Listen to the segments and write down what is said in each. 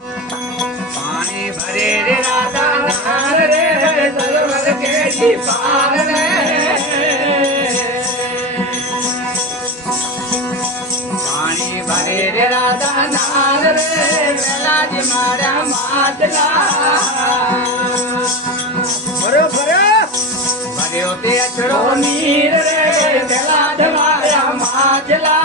पानी भरे रे राधा नार रे सरोवर के जी पार रे पानी भरे रे राधा नार रे मेला जी मारा मातला भरो भरो भर्यो ते अछड़ो नीर रे मेला जी मारा मातला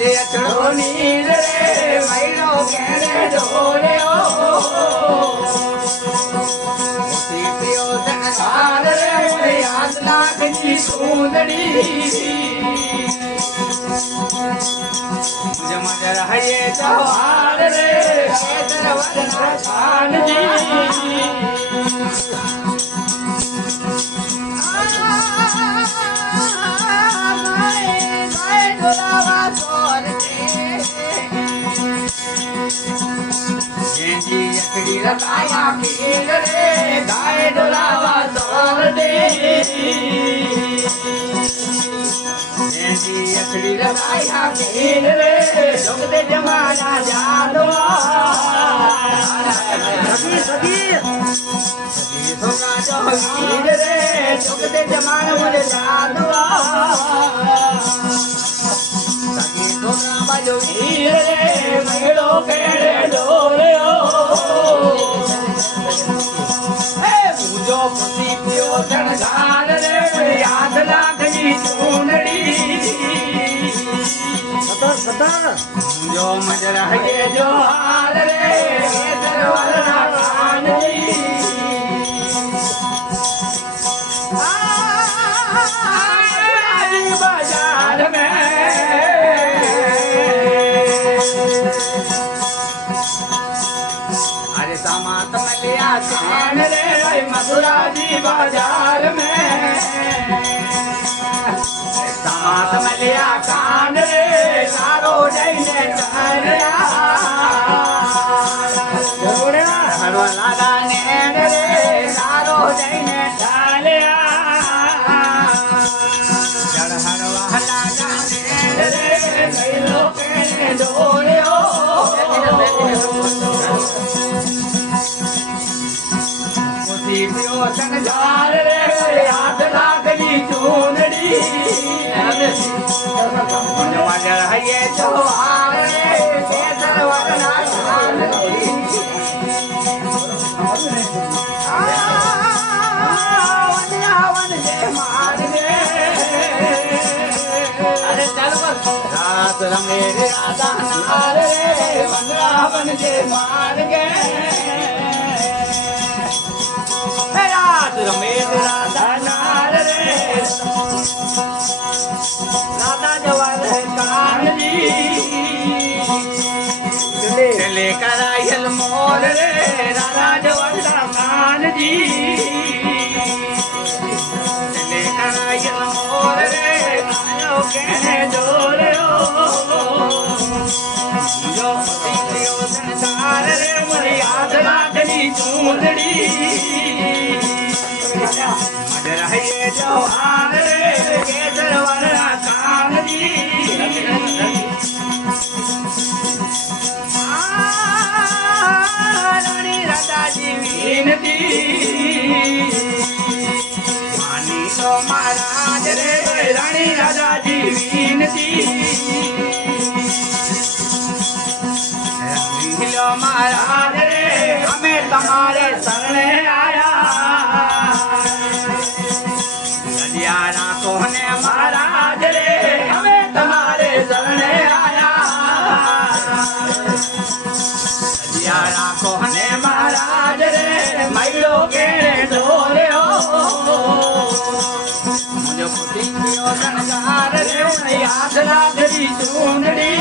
ते अछड़ो नीर रे मैलो कहने डोले ओ पियो धनसार रे याद लाख जी सुंदरी मुझे मजर है ये जवार रे केतर वदना खान जी अखड़ी रताया पीर रे गाय डोलावा तोर दे अखड़ी रताया पीर रे जुगते जमाना जादो सदी सोना जो पीर रे जुगते जमाना मुझे जादो सदी सोना बाजो पीर रे मेलो केड़े डोले ओ पूजो पति पियो धनसार रे याद लाख जी चूनड़ी पूजो मजर है जो हाल रे केतर वरना खान जी बाजार में समात मलिया कान रे मथुरा जी बाजार में समात मलिया कान रे सारो जैने चारिया हरवाला नैन रे सारो जैने चालिया जड़ हरवाला नैन रे कैलो के डोलियो संजार रे याद लाख जी चूनड़ी मजर है ये जवार रे केतर वरना खान वन जे मार गे अरे चल रात रंगे रे राधा नार रे वन जे मार गे रमेश राधा नार रे राधा जवान है कान जी लेकर आयल मोर रे राधा जवान कान जी लेकर आयल मोर रे आयो कहने जोरे ओ जो पति प्रियो संसार रे मुझे याद लागनी चूंदड़ी मजर है ये जवान रे केतर वरना कान जी रानी राधा जी विनती मानी तो महाराज रे रानी राधा जी विनती लो महाराज रे हमें तुम्हारे शरण आया कोने महाराज रे हमें तुम्हारे शरण आया कोने महाराज रे मैलो के डोरे हो मुझे पुती पियो संसार रे याद लाख जी चूनड़ी